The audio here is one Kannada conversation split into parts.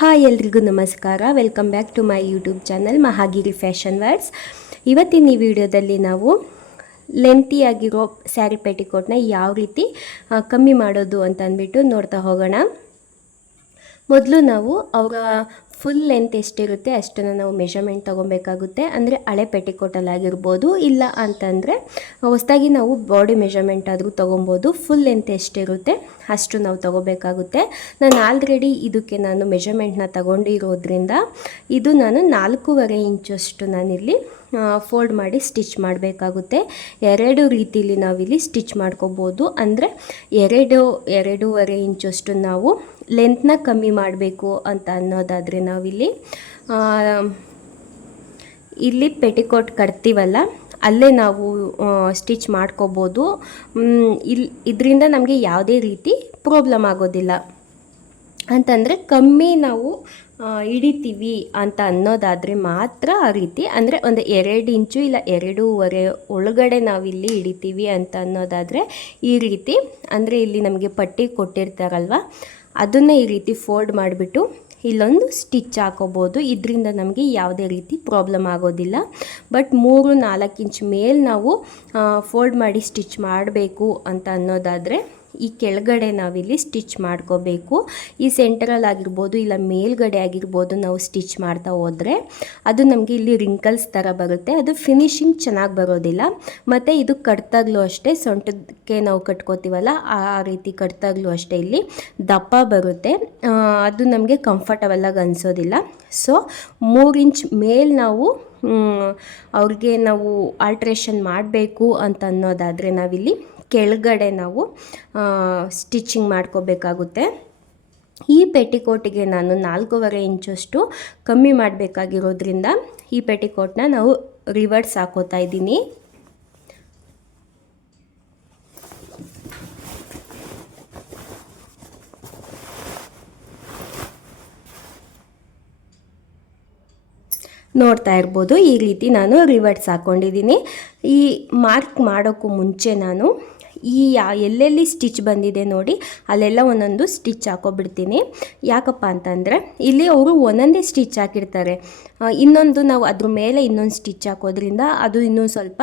ಹಾಯ್ ಎಲ್ರಿಗೂ ನಮಸ್ಕಾರ. Welcome back to my YouTube channel Mahagiri fashion words ಇವತ್ತಿನ ಈ ವಿಡಿಯೋದಲ್ಲಿ ನಾವು ಲೆಂತಿಯಾಗಿರೋ ಸ್ಯಾರಿ ಪೆಟಿಕೋಟ್ನ ಯಾವ ರೀತಿ ಕಮ್ಮಿ ಮಾಡೋದು ಅಂತ ಅಂದ್ಬಿಟ್ಟು ನೋಡ್ತಾ ಹೋಗೋಣ. ಮೊದಲು ನಾವು ಅವರ ಫುಲ್ ಲೆಂತ್ ಎಷ್ಟಿರುತ್ತೆ ಅಷ್ಟನ್ನು ನಾವು ಮೆಷರ್ಮೆಂಟ್ ತೊಗೊಬೇಕಾಗುತ್ತೆ. ಅಂದರೆ ಹಳೆ ಪೆಟಿಕೋಟಲ್ಲಾಗಿರ್ಬೋದು ಇಲ್ಲ ಅಂತಂದರೆ ಹೊಸದಾಗಿ ನಾವು ಬಾಡಿ ಮೆಷರ್ಮೆಂಟ್ ಆದರೂ ತೊಗೊಬೋದು. ಫುಲ್ ಲೆಂತ್ ಎಷ್ಟಿರುತ್ತೆ ಅಷ್ಟು ನಾವು ತೊಗೋಬೇಕಾಗುತ್ತೆ. ನಾನು ಆಲ್ರೆಡಿ ಇದಕ್ಕೆ ನಾನು ಮೆಷರ್ಮೆಂಟ್ನ ತಗೊಂಡಿರೋದ್ರಿಂದ ಇದು ನಾನು ನಾಲ್ಕೂವರೆ ಇಂಚಷ್ಟು ನಾನಿಲ್ಲಿ ಫೋಲ್ಡ್ ಮಾಡಿ ಸ್ಟಿಚ್ ಮಾಡಬೇಕಾಗುತ್ತೆ. ಎರಡು ರೀತಿಲಿ ನಾವಿಲ್ಲಿ ಸ್ಟಿಚ್ ಮಾಡ್ಕೋಬೋದು. ಅಂದರೆ ಎರಡು, ಎರಡೂವರೆ ಇಂಚಷ್ಟು ನಾವು ಲೆಂತ್ನ ಕಮ್ಮಿ ಮಾಡಬೇಕು ಅಂತ ಅನ್ನೋದಾದರೆ ನಾವಿಲ್ಲಿ ಇಲ್ಲಿ ಪೆಟಿಕೋಟ್ ಕಟ್ತೀವಲ್ಲ, ಅಲ್ಲೇ ನಾವು ಸ್ಟಿಚ್ ಮಾಡ್ಕೋಬೋದು. ಇಲ್ಲಿ ಇದರಿಂದ ನಮಗೆ ಯಾವುದೇ ರೀತಿ ಪ್ರಾಬ್ಲಮ್ ಆಗೋದಿಲ್ಲ. ಅಂತಂದರೆ ಕಮ್ಮಿ ನಾವು ಹಿಡಿತೀವಿ ಅಂತ ಅನ್ನೋದಾದರೆ ಮಾತ್ರ ಆ ರೀತಿ, ಅಂದರೆ ಒಂದು ಎರಡು ಇಂಚು ಇಲ್ಲ, ಎರಡೂವರೆ ಒಳಗಡೆ ನಾವಿಲ್ಲಿ ಹಿಡಿತೀವಿ ಅಂತ ಅನ್ನೋದಾದರೆ ಈ ರೀತಿ. ಅಂದರೆ ಇಲ್ಲಿ ನಮಗೆ ಪಟ್ಟಿ ಕೊಟ್ಟಿರ್ತಾರಲ್ವ ಅದನ್ನು ಈ ರೀತಿ ಫೋಲ್ಡ್ ಮಾಡಿಬಿಟ್ಟು ಇಲ್ಲೊಂದು ಸ್ಟಿಚ್ ಹಾಕೋಬೋದು. ಇದರಿಂದ ನಮಗೆ ಯಾವುದೇ ರೀತಿ ಪ್ರಾಬ್ಲಮ್ ಆಗೋದಿಲ್ಲ. ಬಟ್ ಮೂರು ನಾಲ್ಕು ಇಂಚ್ ಮೇಲೆ ನಾವು ಫೋಲ್ಡ್ ಮಾಡಿ ಸ್ಟಿಚ್ ಮಾಡಬೇಕು ಅಂತ ಅನ್ನೋದಾದರೆ ಈ ಕೆಳಗಡೆ ನಾವಿಲ್ಲಿ ಸ್ಟಿಚ್ ಮಾಡ್ಕೋಬೇಕು. ಈ ಸೆಂಟ್ರಲ್ ಆಗಿರ್ಬೋದು ಇಲ್ಲ ಮೇಲ್ಗಡೆ ಆಗಿರ್ಬೋದು ನಾವು ಸ್ಟಿಚ್ ಮಾಡ್ತಾ ಹೋದರೆ ಅದು ನಮಗೆ ಇಲ್ಲಿ ರಿಂಕಲ್ಸ್ ಥರ ಬರುತ್ತೆ. ಅದು ಫಿನಿಶಿಂಗ್ ಚೆನ್ನಾಗಿ ಬರೋದಿಲ್ಲ. ಮತ್ತು ಇದು ಕಟ್ತಾಗ್ಲೂ ಅಷ್ಟೇ, ಸೊಂಟಕ್ಕೆ ನಾವು ಕಟ್ಕೋತೀವಲ್ಲ, ಆ ರೀತಿ ಕಟ್ತಾಗ್ಲೂ ಅಷ್ಟೇ ಇಲ್ಲಿ ದಪ್ಪ ಬರುತ್ತೆ. ಅದು ನಮಗೆ ಕಂಫರ್ಟಬಲ್ ಆಗಿ ಅನಿಸೋದಿಲ್ಲ. ಸೊ ಮೂರು ಇಂಚ್ ಮೇಲೆ ನಾವು ಅವ್ರಿಗೆ ನಾವು ಆಲ್ಟ್ರೇಷನ್ ಮಾಡಬೇಕು ಅಂತ ಅನ್ನೋದಾದರೆ ನಾವಿಲ್ಲಿ ಕೆಳಗಡೆ ನಾವು ಸ್ಟಿಚಿಂಗ್ ಮಾಡ್ಕೋಬೇಕಾಗುತ್ತೆ. ಈ ಪೆಟಿಕೋಟಿಗೆ ನಾನು ನಾಲ್ಕೂವರೆ ಇಂಚಷ್ಟು ಕಮ್ಮಿ ಮಾಡಬೇಕಾಗಿರೋದ್ರಿಂದ ಈ ಪೆಟಿಕೋಟ್ನ ನಾವು ರಿವರ್ಸ್ ಹಾಕೋತಾ ಇದ್ದೀನಿ. ನೋಡ್ತಾ ಇರ್ಬೋದು, ಈ ರೀತಿ ನಾನು ರಿವರ್ಸ್ ಹಾಕ್ಕೊಂಡಿದ್ದೀನಿ ಈ ಮಾರ್ಕ್ ಮಾಡೋಕ್ಕೂ ಮುಂಚೆ ನಾನು ಈ ಎಲ್ಲೆಲ್ಲಿ ಸ್ಟಿಚ್ ಬಂದಿದೆ ನೋಡಿ, ಅಲ್ಲೆಲ್ಲ ಒಂದೊಂದು ಸ್ಟಿಚ್ ಹಾಕೊಬಿಡ್ತೀನಿ. ಯಾಕಪ್ಪ ಅಂತಂದರೆ, ಇಲ್ಲಿ ಅವರು ಒಂದೊಂದೇ ಸ್ಟಿಚ್ ಹಾಕಿರ್ತಾರೆ. ಇನ್ನೊಂದು ನಾವು ಅದ್ರ ಮೇಲೆ ಇನ್ನೊಂದು ಸ್ಟಿಚ್ ಹಾಕೋದ್ರಿಂದ ಅದು ಇನ್ನೂ ಸ್ವಲ್ಪ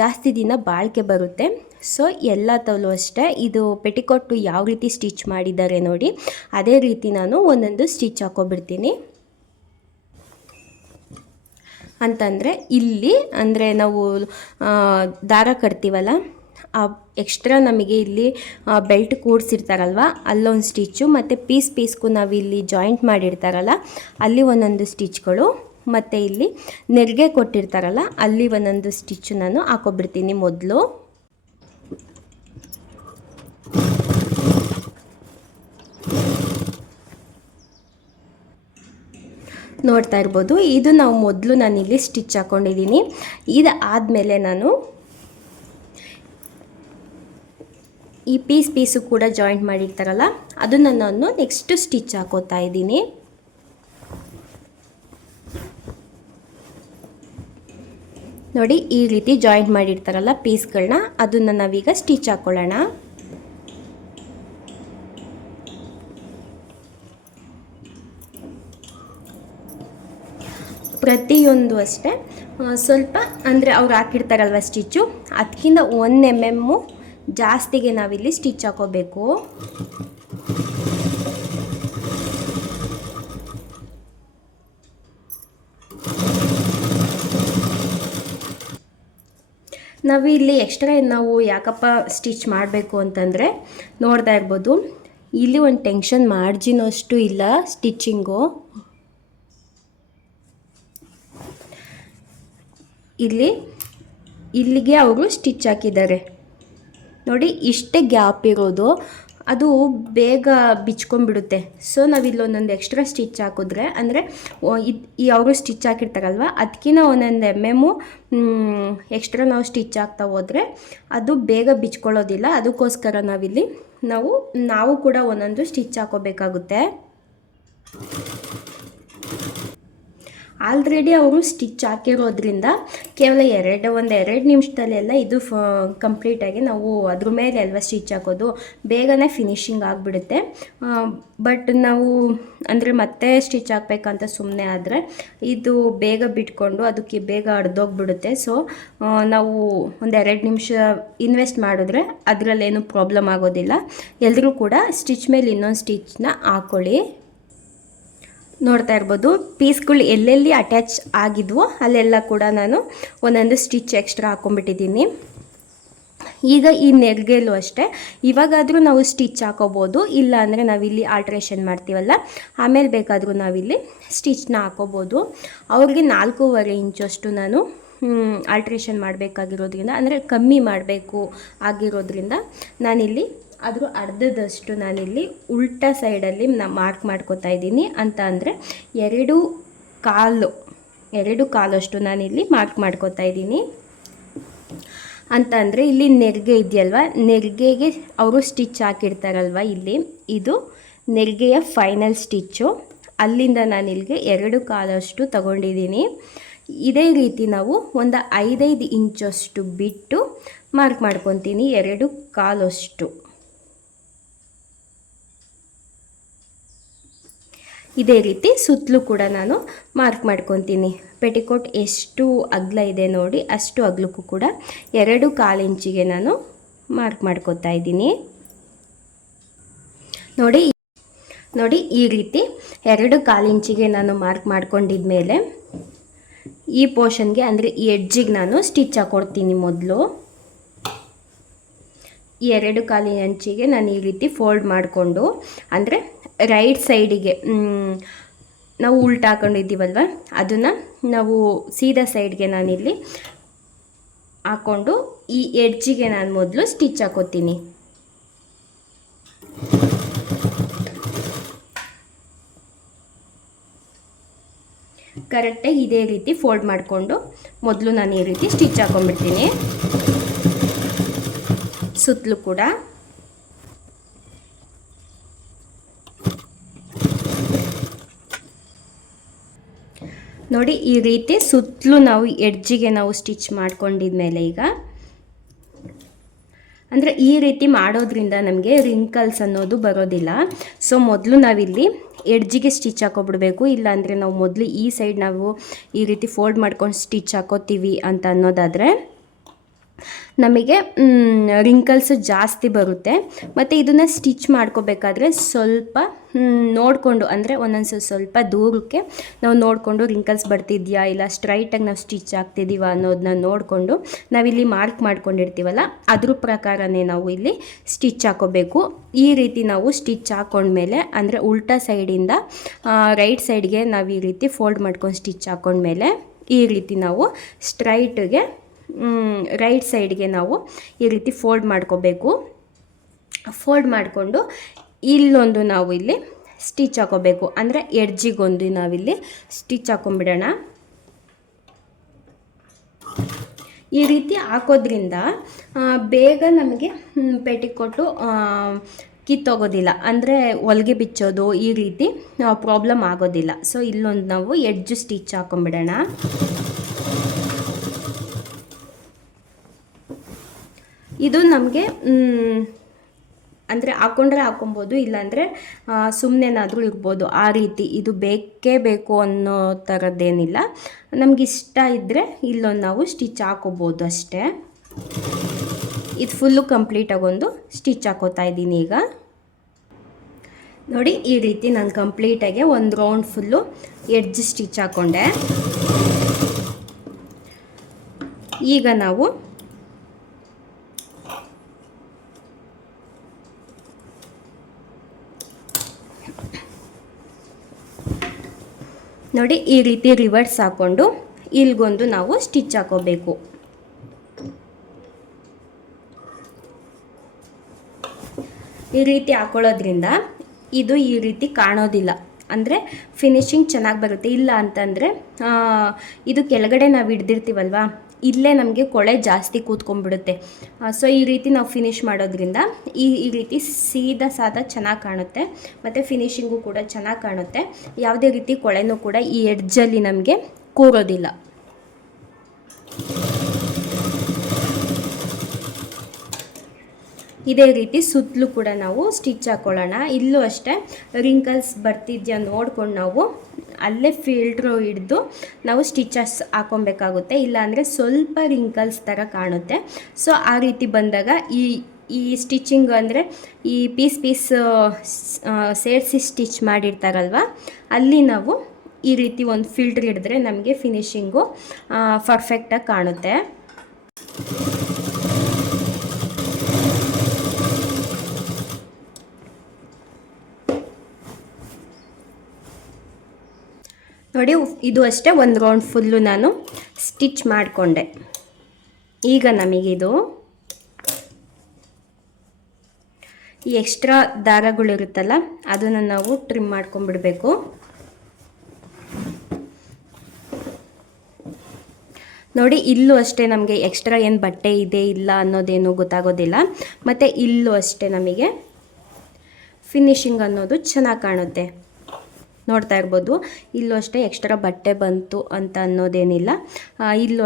ಜಾಸ್ತಿ ದಿನ ಬಾಳಿಕೆ ಬರುತ್ತೆ. ಸೊ ಎಲ್ಲ ತಲೂ ಅಷ್ಟೇ, ಇದು ಪೆಟಿಕೊಟ್ಟು ಯಾವ ರೀತಿ ಸ್ಟಿಚ್ ಮಾಡಿದ್ದಾರೆ ನೋಡಿ, ಅದೇ ರೀತಿ ನಾನು ಒಂದೊಂದು ಸ್ಟಿಚ್ ಹಾಕೊಬಿಡ್ತೀನಿ. ಅಂತಂದರೆ, ಇಲ್ಲಿ ಅಂದರೆ ನಾವು ದಾರ ಕಟ್ತೀವಲ್ಲ ಆ ಎಕ್ಸ್ಟ್ರಾ ನಮಗೆ ಇಲ್ಲಿ ಬೆಲ್ಟ್ ಕೂಡಿಸಿರ್ತಾರಲ್ವ? ಅಲ್ಲೊಂದು ಸ್ಟಿಚ್ಚು ಮತ್ತು ಪೀಸ್ ಪೀಸ್ಗೂ ನಾವು ಇಲ್ಲಿ ಜಾಯಿಂಟ್ ಮಾಡಿರ್ತಾರಲ್ಲ, ಅಲ್ಲಿ ಒಂದೊಂದು ಸ್ಟಿಚ್ಗಳು ಮತ್ತು ಇಲ್ಲಿ ನೆರಿಗೆ ಕೊಟ್ಟಿರ್ತಾರಲ್ಲ, ಅಲ್ಲಿ ಒಂದೊಂದು ಸ್ಟಿಚ್ಚು ನಾನು ಹಾಕೊಬಿಡ್ತೀನಿ ಮೊದಲು. ನೋಡ್ತಾ ಇರ್ಬೋದು, ಇದು ನಾವು ಮೊದಲು ನಾನಿಲ್ಲಿ ಸ್ಟಿಚ್ ಹಾಕ್ಕೊಂಡಿದ್ದೀನಿ ಇದು ಆದಮೇಲೆ ನಾನು ಈ ಪೀಸ್ ಪೀಸು ಕೂಡ ಜಾಯಿಂಟ್ ಮಾಡಿರ್ತಾರಲ್ಲ, ಅದನ್ನು ನಾನು ನೆಕ್ಸ್ಟ್ ಸ್ಟಿಚ್ ಹಾಕೋತಾ ಇದ್ದೀನಿ. ನೋಡಿ, ಈ ರೀತಿ ಜಾಯಿಂಟ್ ಮಾಡಿರ್ತಾರಲ್ಲ ಪೀಸ್ಗಳನ್ನ, ಅದನ್ನು ನಾವೀಗ ಸ್ಟಿಚ್ ಹಾಕ್ಕೊಳ್ಳೋಣ ಪ್ರತಿಯೊಂದು ಅಷ್ಟೇ. ಸ್ವಲ್ಪ ಅಂದರೆ ಅವ್ರು ಹಾಕಿರ್ತಾರಲ್ವ ಸ್ಟಿಚ್ಚು ಅದಕ್ಕಿಂತ ಒನ್ ಎಂ ಎಮ್ಮು ಜಾಸ್ತಿಗೆ ನಾವಿಲ್ಲಿ ಸ್ಟಿಚ್ ಹಾಕೋಬೇಕು. ನಾವು ಇಲ್ಲಿ ಎಕ್ಸ್ಟ್ರಾ ನಾವು ಯಾಕಪ್ಪ ಸ್ಟಿಚ್ ಮಾಡಬೇಕು ಅಂತಂದರೆ ನೋಡ್ತಾ ಇರ್ಬೋದು, ಇಲ್ಲಿ ಒಂದು ಟೆನ್ಷನ್ ಮಾರ್ಜಿನ್ ಅಷ್ಟು ಇಲ್ಲ ಸ್ಟಿಚ್ಚಿಂಗು ಇಲ್ಲಿ, ಇಲ್ಲಿಗೆ ಅವರು ಸ್ಟಿಚ್ ಹಾಕಿದ್ದಾರೆ. ನೋಡಿ, ಇಷ್ಟೇ ಗ್ಯಾಪ್ ಇರೋದು. ಅದು ಬೇಗ ಬಿಚ್ಕೊಂಡ್ಬಿಡುತ್ತೆ. ಸೊ ನಾವು ಇಲ್ಲೊಂದೊಂದು ಎಕ್ಸ್ಟ್ರಾ ಸ್ಟಿಚ್ ಹಾಕಿದ್ರೆ, ಅಂದರೆ ಈ ಅವರು ಸ್ಟಿಚ್ ಹಾಕಿರ್ತಾರಲ್ವ ಅದಕ್ಕಿಂತ ಒಂದೊಂದು ಎಂ ಎಮ್ಮು ಎಕ್ಸ್ಟ್ರಾ ನಾವು ಸ್ಟಿಚ್ ಹಾಕ್ತಾ ಹೋದರೆ, ಅದು ಬೇಗ ಬಿಚ್ಕೊಳ್ಳೋದಿಲ್ಲ. ಅದಕ್ಕೋಸ್ಕರ ನಾವಿಲ್ಲಿ, ನಾವು ನಾವು ಕೂಡ ಒಂದೊಂದು ಸ್ಟಿಚ್ ಹಾಕೋಬೇಕಾಗುತ್ತೆ. ಆಲ್ರೆಡಿ ಅವರು ಸ್ಟಿಚ್ ಹಾಕಿರೋದ್ರಿಂದ ಕೇವಲ ಎರಡು, ಒಂದು ಎರಡು ನಿಮಿಷದಲ್ಲೆಲ್ಲ ಇದು ಫ ಕಂಪ್ಲೀಟಾಗಿ ನಾವು ಅದ್ರ ಮೇಲೆ ಅಲ್ವಾ ಸ್ಟಿಚ್ ಹಾಕೋದು, ಬೇಗನೆ ಫಿನಿಶಿಂಗ್ ಆಗಿಬಿಡುತ್ತೆ. ಬಟ್ ನಾವು ಅಂದರೆ ಮತ್ತೆ ಸ್ಟಿಚ್ ಹಾಕ್ಬೇಕಂತ ಸುಮ್ಮನೆ ಆದರೆ ಇದು ಬೇಗ ಬಿಟ್ಕೊಂಡು ಅದಕ್ಕೆ ಬೇಗ ಹಡ್ದೋಗ್ಬಿಡುತ್ತೆ ಸೊ ನಾವು ಒಂದು ಎರಡು ನಿಮಿಷ ಇನ್ವೆಸ್ಟ್ ಮಾಡಿದ್ರೆ ಅದರಲ್ಲೇನು ಪ್ರಾಬ್ಲಮ್ ಆಗೋದಿಲ್ಲ. ಎಲ್ಲರೂ ಕೂಡ ಸ್ಟಿಚ್ ಮೇಲೆ ಇನ್ನೊಂದು ಸ್ಟಿಚ್ನ ಹಾಕ್ಕೊಳ್ಳಿ ನೋಡ್ತಾ ಇರ್ಬೋದು. ಪೀಸ್ಗಳು ಎಲ್ಲೆಲ್ಲಿ ಅಟ್ಯಾಚ್ ಆಗಿದ್ವೋ ಅಲ್ಲೆಲ್ಲ ಕೂಡ ನಾನು ಒಂದೊಂದು ಸ್ಟಿಚ್ ಎಕ್ಸ್ಟ್ರಾ ಹಾಕೊಂಬಿಟ್ಟಿದ್ದೀನಿ ಈಗ ಈ ನೆರಿಗೆಲ್ಲೂ ಅಷ್ಟೇ. ಇವಾಗಾದರೂ ನಾವು ಸ್ಟಿಚ್ ಹಾಕೋಬೋದು. ಇಲ್ಲ ಅಂದರೆ ನಾವಿಲ್ಲಿ ಆಲ್ಟ್ರೇಷನ್ ಮಾಡ್ತೀವಲ್ಲ, ಆಮೇಲೆ ಬೇಕಾದರೂ ನಾವಿಲ್ಲಿ ಸ್ಟಿಚ್ನ ಹಾಕೋಬೋದು. ಅವ್ರಿಗೆ ನಾಲ್ಕೂವರೆ ಇಂಚಷ್ಟು ನಾನು ಆಲ್ಟ್ರೇಷನ್ ಮಾಡಬೇಕಾಗಿರೋದ್ರಿಂದ, ಅಂದರೆ ಕಮ್ಮಿ ಮಾಡಬೇಕು ಆಗಿರೋದ್ರಿಂದ ನಾನಿಲ್ಲಿ ಅದ್ರ ಅರ್ಧದಷ್ಟು ನಾನಿಲ್ಲಿ ಉಲ್ಟಾ ಸೈಡಲ್ಲಿ ನಾ ಮಾರ್ಕ್ ಮಾಡ್ಕೋತಾ ಇದ್ದೀನಿ. ಅಂತ ಅಂದರೆ ಎರಡು ಕಾಲು, ಎರಡು ಕಾಲಷ್ಟು ನಾನಿಲ್ಲಿ ಮಾರ್ಕ್ ಮಾಡ್ಕೋತಾ ಇದ್ದೀನಿ. ಅಂತ ಅಂದರೆ ಇಲ್ಲಿ ನೆರಿಗೆ ಇದೆಯಲ್ವ? ನೆರಿಗೆಗೆ ಅವರು ಸ್ಟಿಚ್ ಹಾಕಿರ್ತಾರಲ್ವ ಇಲ್ಲಿ? ಇದು ನೆರಿಗೆಯ ಫೈನಲ್ ಸ್ಟಿಚ್ಚು. ಅಲ್ಲಿಂದ ನಾನು ಇಲ್ಲಿಗೆ ಎರಡು ಕಾಲಷ್ಟು ತಗೊಂಡಿದ್ದೀನಿ. ಇದೇ ರೀತಿ ನಾವು ಒಂದು ಐದೈದು ಇಂಚಷ್ಟು ಬಿಟ್ಟು ಮಾರ್ಕ್ ಮಾಡ್ಕೊತೀನಿ. ಎರಡು ಕಾಲಷ್ಟು. ಇದೇ ರೀತಿ ಸುತ್ತಲೂ ಕೂಡ ನಾನು ಮಾರ್ಕ್ ಮಾಡ್ಕೊತೀನಿ. ಪೆಟಿಕೋಟ್ ಎಷ್ಟು ಅಗಲ ಇದೆ ನೋಡಿ, ಅಷ್ಟು ಅಗ್ಲಕ್ಕೂ ಕೂಡ ಎರಡು ಕಾಲು ಇಂಚಿಗೆ ನಾನು ಮಾರ್ಕ್ ಮಾಡ್ಕೊತಾ ಇದ್ದೀನಿ. ನೋಡಿ ನೋಡಿ ಈ ರೀತಿ ಎರಡು ಕಾಲು ಇಂಚಿಗೆ ನಾನು ಮಾರ್ಕ್ ಮಾಡ್ಕೊಂಡಿದ್ಮೇಲೆ ಈ ಪೋರ್ಷನ್ಗೆ ಅಂದರೆ ಈ ಎಡ್ಜಿಗೆ ನಾನು ಸ್ಟಿಚ್ ಹಾಕೊಡ್ತೀನಿ ಮೊದಲು. ಈ ಎರಡು ಕಾಲು ಇಂಚಿಗೆ ನಾನು ಈ ರೀತಿ ಫೋಲ್ಡ್ ಮಾಡಿಕೊಂಡು, ಅಂದರೆ ರೈಟ್ ಸೈಡಿಗೆ ನಾವು ಉಲ್ಟಾ ಹಾಕೊಂಡಿದ್ದೀವಲ್ವ? ಅದನ್ನು ನಾವು ಸೀದಾ ಸೈಡ್ಗೆ ನಾನಿಲ್ಲಿ ಹಾಕ್ಕೊಂಡು ಈ ಎಡ್ಜಿಗೆ ನಾನು ಮೊದಲು ಸ್ಟಿಚ್ ಹಾಕೋತೀನಿ. ಕರೆಕ್ಟಾಗಿ ಇದೇ ರೀತಿ ಫೋಲ್ಡ್ ಮಾಡಿಕೊಂಡು ಮೊದಲು ನಾನು ಈ ರೀತಿ ಸ್ಟಿಚ್ ಹಾಕೊಂಡ್ಬಿಡ್ತೀನಿ. ಸುತ್ತಲೂ ಕೂಡ ನೋಡಿ, ಈ ರೀತಿ ಸುತ್ತಲೂ ನಾವು ಎಡ್ಜಿಗೆ ನಾವು ಸ್ಟಿಚ್ ಮಾಡ್ಕೊಂಡಿದ್ಮೇಲೆ ಈಗ ಅಂದರೆ ಈ ರೀತಿ ಮಾಡೋದ್ರಿಂದ ನಮಗೆ ರಿಂಕಲ್ಸ್ ಅನ್ನೋದು ಬರೋದಿಲ್ಲ. ಸೊ ಮೊದಲು ನಾವಿಲ್ಲಿ ಎಡ್ಜಿಗೆ ಸ್ಟಿಚ್ ಹಾಕೋಬಿಡ್ಬೇಕು. ಇಲ್ಲಾಂದರೆ ನಾವು ಮೊದಲು ಈ ಸೈಡ್ ನಾವು ಈ ರೀತಿ ಫೋಲ್ಡ್ ಮಾಡ್ಕೊಂಡು ಸ್ಟಿಚ್ ಹಾಕೋತೀವಿ ಅಂತ ಅನ್ನೋದಾದರೆ ನಮಗೆ ರಿಂಕಲ್ಸ್ ಜಾಸ್ತಿ ಬರುತ್ತೆ. ಮತ್ತು ಇದನ್ನು ಸ್ಟಿಚ್ ಮಾಡ್ಕೋಬೇಕಾದ್ರೆ ಸ್ವಲ್ಪ ನೋಡಿಕೊಂಡು, ಅಂದರೆ ಒಂದೊಂದು ಸ್ವಲ್ಪ ದೂರಕ್ಕೆ ನಾವು ನೋಡಿಕೊಂಡು ರಿಂಕಲ್ಸ್ ಬರ್ತಿದೆಯಾ, ಇಲ್ಲ ಸ್ಟ್ರೈಟಾಗಿ ನಾವು ಸ್ಟಿಚ್ ಆಗ್ತಿದ್ದೀವ ಅನ್ನೋದನ್ನ ನೋಡಿಕೊಂಡು ನಾವಿಲ್ಲಿ ಮಾರ್ಕ್ ಮಾಡ್ಕೊಂಡಿರ್ತೀವಲ್ಲ, ಅದ್ರ ಪ್ರಕಾರನೇ ನಾವು ಇಲ್ಲಿ ಸ್ಟಿಚ್ ಹಾಕೋಬೇಕು. ಈ ರೀತಿ ನಾವು ಸ್ಟಿಚ್ ಹಾಕೊಂಡ್ಮೇಲೆ, ಅಂದರೆ ಉಲ್ಟಾ ಸೈಡಿಂದ ರೈಟ್ ಸೈಡ್ಗೆ ನಾವು ಈ ರೀತಿ ಫೋಲ್ಡ್ ಮಾಡ್ಕೊಂಡು ಸ್ಟಿಚ್ ಹಾಕೊಂಡ್ಮೇಲೆ, ಈ ರೀತಿ ನಾವು ಸ್ಟ್ರೈಟ್ಗೆ ರೈಟ್ ಸೈಡ್ಗೆ ನಾವು ಈ ರೀತಿ ಫೋಲ್ಡ್ ಮಾಡ್ಕೋಬೇಕು. ಫೋಲ್ಡ್ ಮಾಡಿಕೊಂಡು ಇಲ್ಲೊಂದು ನಾವು ಇಲ್ಲಿ ಸ್ಟಿಚ್ ಹಾಕೋಬೇಕು. ಅಂದರೆ ಎಡ್ಜಿಗೊಂದು ನಾವಿಲ್ಲಿ ಸ್ಟಿಚ್ ಹಾಕೊಂಬಿಡೋಣ ಈ ರೀತಿ ಹಾಕೋದ್ರಿಂದ ಬೇಗ ನಮಗೆ ಪೆಟಿಕೊಟ್ಟು ಕಿತ್ತೋಗೋದಿಲ್ಲ. ಅಂದರೆ ಹೊಲಿಗೆ ಬಿಚ್ಚೋದು ಈ ರೀತಿ ಪ್ರಾಬ್ಲಮ್ ಆಗೋದಿಲ್ಲ. ಸೊ ಇಲ್ಲೊಂದು ನಾವು ಎಡ್ಜು ಸ್ಟಿಚ್ ಹಾಕೊಂಡ್ಬಿಡೋಣ. ಇದು ನಮಗೆ ಅಂದರೆ ಹಾಕ್ಕೊಂಡ್ರೆ ಹಾಕ್ಕೊಬೋದು ಇಲ್ಲಾಂದರೆ ಸುಮ್ಮನೆನಾದರೂ ಇರ್ಬೋದು. ಆ ರೀತಿ ಇದು ಬೇಕೇ ಬೇಕು ಅನ್ನೋ ಥರದ್ದೇನಿಲ್ಲ ನಮಗೆ ಇಷ್ಟ ಇದ್ದರೆ ಇಲ್ಲೊಂದು ನಾವು ಸ್ಟಿಚ್ ಹಾಕೋಬೋದು ಅಷ್ಟೇ. ಇದು ಫುಲ್ಲು ಕಂಪ್ಲೀಟಾಗೊಂದು ಸ್ಟಿಚ್ ಹಾಕೋತಾ ಇದ್ದೀನಿ ಈಗ. ನೋಡಿ, ಈ ರೀತಿ ನಾನು ಕಂಪ್ಲೀಟಾಗಿ ಒಂದು ರೌಂಡ್ ಫುಲ್ಲು ಎಡ್ಜ್ ಸ್ಟಿಚ್ ಹಾಕ್ಕೊಂಡೆ ಈಗ ನಾವು ನೋಡಿ ಈ ರೀತಿ ರಿವರ್ಸ್ ಹಾಕ್ಕೊಂಡು ಇಲ್ಗೊಂದು ನಾವು ಸ್ಟಿಚ್ ಹಾಕೋಬೇಕು. ಈ ರೀತಿ ಹಾಕೊಳ್ಳೋದ್ರಿಂದ ಇದು ಈ ರೀತಿ ಕಾಣೋದಿಲ್ಲ. ಅಂದರೆ ಫಿನಿಶಿಂಗ್ ಚೆನ್ನಾಗಿ ಬರುತ್ತೆ. ಇಲ್ಲ ಅಂತಂದರೆ ಇದು ಕೆಳಗಡೆ ನಾವು ಹಿಡ್ದಿರ್ತೀವಲ್ವಾ? ಇಲ್ಲೇ ನಮಗೆ ಕೊಳೆ ಜಾಸ್ತಿ ಕೂತ್ಕೊಂಡ್ಬಿಡುತ್ತೆ. ಸೊ ಈ ರೀತಿ ನಾವು ಫಿನಿಶ್ ಮಾಡೋದ್ರಿಂದ ಈ ಈ ರೀತಿ ಸೀದಾ ಸಾದ ಚೆನ್ನಾಗಿ ಕಾಣುತ್ತೆ. ಮತ್ತು ಫಿನಿಶಿಂಗು ಕೂಡ ಚೆನ್ನಾಗಿ ಕಾಣುತ್ತೆ. ಯಾವುದೇ ರೀತಿ ಕೊಳೆನೂ ಕೂಡ ಈ ಎಡ್ಜಲ್ಲಿ ನಮಗೆ ಕೂರೋದಿಲ್ಲ. ಇದೇ ರೀತಿ ಸುತ್ತಲೂ ಕೂಡ ನಾವು ಸ್ಟಿಚ್ ಹಾಕೊಳ್ಳೋಣ. ಇಲ್ಲೂ ಅಷ್ಟೇ ರಿಂಕಲ್ಸ್ ಬರ್ತಿದ್ಯಾ ನೋಡ್ಕೊಂಡು ನಾವು ಅಲ್ಲೇ ಫಿಲ್ಟ್ರು ಹಿಡಿದು ನಾವು ಸ್ಟಿಚಸ್ ಹಾಕೊಬೇಕಾಗುತ್ತೆ. ಇಲ್ಲಾಂದರೆ ಸ್ವಲ್ಪ ರಿಂಕಲ್ಸ್ ಥರ ಕಾಣುತ್ತೆ. ಸೊ ಆ ರೀತಿ ಬಂದಾಗ ಈ ಈ ಸ್ಟಿಚಿಂಗ್ ಅಂದರೆ ಈ ಪೀಸ್ ಪೀಸ್ ಸೇರಿಸಿ ಸ್ಟಿಚ್ ಮಾಡಿರ್ತಾರಲ್ವ, ಅಲ್ಲಿ ನಾವು ಈ ರೀತಿ ಒಂದು ಫಿಲ್ಟ್ರ್ ಹಿಡಿದ್ರೆ ನಮಗೆ ಫಿನಿಷಿಂಗು ಪರ್ಫೆಕ್ಟಾಗಿ ಕಾಣುತ್ತೆ. ನೋಡಿ ಇದು ಅಷ್ಟೇ, ಒಂದು ರೌಂಡ್ ಫುಲ್ಲು ನಾನು ಸ್ಟಿಚ್ ಮಾಡಿಕೊಂಡೆ. ಈಗ ನಮಗಿದು ಈ ಎಕ್ಸ್ಟ್ರಾ ದಾರಗಳಿರುತ್ತಲ್ಲ ಅದನ್ನು ನಾವು ಟ್ರಿಮ್ ಮಾಡ್ಕೊಂಡ್ಬಿಡ್ಬೇಕು. ನೋಡಿ, ಇಲ್ಲೂ ಅಷ್ಟೇ ನಮಗೆ ಎಕ್ಸ್ಟ್ರಾ ಏನು ಬಟ್ಟೆ ಇದೆ, ಇಲ್ಲ ಅನ್ನೋದೇನು ಗೊತ್ತಾಗೋದಿಲ್ಲ. ಮತ್ತು ಇಲ್ಲೂ ಅಷ್ಟೇ ನಮಗೆ ಫಿನಿಶಿಂಗ್ ಅನ್ನೋದು ಚೆನ್ನಾಗಿ ಕಾಣುತ್ತೆ. ನೋಡ್ತಾ ಇರ್ಬೋದು. ಇಲ್ಲೂ ಅಷ್ಟೇ ಎಕ್ಸ್ಟ್ರಾ ಬಟ್ಟೆ ಬಂತು ಅಂತ ಅನ್ನೋದೇನಿಲ್ಲ. ಇಲ್ಲೂ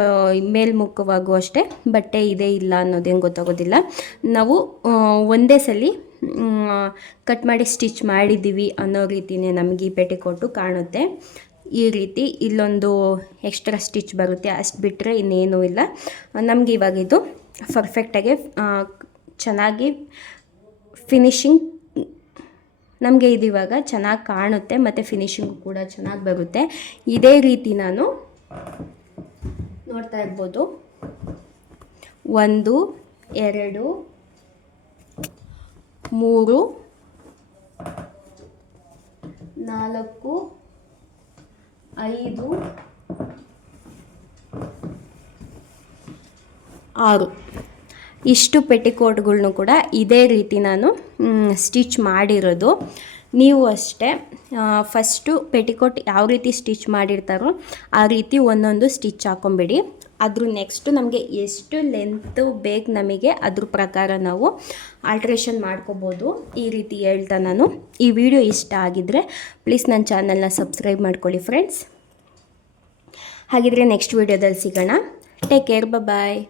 ಮೇಲ್ಮುಖವಾಗೂ ಅಷ್ಟೇ ಬಟ್ಟೆ ಇದೆ ಇಲ್ಲ ಅನ್ನೋದೇನು ಗೊತ್ತಾಗೋದಿಲ್ಲ. ನಾವು ಒಂದೇ ಸಲ ಕಟ್ ಮಾಡಿ ಸ್ಟಿಚ್ ಮಾಡಿದ್ದೀವಿ ಅನ್ನೋ ರೀತಿಯೇ ನಮಗೆ ಈ ಪೆಟಿಕೋಟು ಕಾಣುತ್ತೆ. ಈ ರೀತಿ ಇಲ್ಲೊಂದು ಎಕ್ಸ್ಟ್ರಾ ಸ್ಟಿಚ್ ಬರುತ್ತೆ. ಅಷ್ಟು ಬಿಟ್ಟರೆ ಇನ್ನೇನೂ ಇಲ್ಲ. ನಮಗೆ ಇವಾಗ ಇದು ಪರ್ಫೆಕ್ಟಾಗಿ ಚೆನ್ನಾಗಿ ಫಿನಿಶಿಂಗ್ ನಮಗೆ ಇದು ಇವಾಗ ಚೆನ್ನಾಗಿ ಕಾಣುತ್ತೆ, ಮತ್ತು ಫಿನಿಶಿಂಗ್ ಕೂಡ ಚೆನ್ನಾಗಿ ಬರುತ್ತೆ. ಇದೇ ರೀತಿ ನಾನು ನೋಡ್ತಾ ಇರ್ಬೋದು. ಒಂದು, ಎರಡು, ಮೂರು, ನಾಲ್ಕು, ಐದು, ಆರು. ಇಷ್ಟು ಪೆಟಿಕೋಟ್ಗಳ್ನು ಕೂಡ ಇದೇ ರೀತಿ ನಾನು ಸ್ಟಿಚ್ ಮಾಡಿರೋದು. ನೀವು ಅಷ್ಟೇ ಫಸ್ಟು ಪೆಟಿಕೋಟ್ ಯಾವ ರೀತಿ ಸ್ಟಿಚ್ ಮಾಡಿರ್ತಾರೋ ಆ ರೀತಿ ಒಂದೊಂದು ಸ್ಟಿಚ್ ಹಾಕೊಂಬಿಡಿ. ಅದ್ರ ನೆಕ್ಸ್ಟು ನಮಗೆ ಎಷ್ಟು ಲೆಂತು ಬೇಕು ನಮಗೆ, ಅದ್ರ ಪ್ರಕಾರ ನಾವು ಆಲ್ಟ್ರೇಷನ್ ಮಾಡ್ಕೋಬೋದು. ಈ ರೀತಿ ಹೇಳ್ತಾ ನಾನು. ಈ ವಿಡಿಯೋ ಇಷ್ಟ ಆಗಿದ್ದರೆ ಪ್ಲೀಸ್ ನನ್ನ ಚಾನಲ್ನ ಸಬ್ಸ್ಕ್ರೈಬ್ ಮಾಡ್ಕೊಳ್ಳಿ ಫ್ರೆಂಡ್ಸ್. ಹಾಗಿದ್ರೆ ನೆಕ್ಸ್ಟ್ ವೀಡಿಯೋದಲ್ಲಿ ಸಿಗೋಣ. Take care bye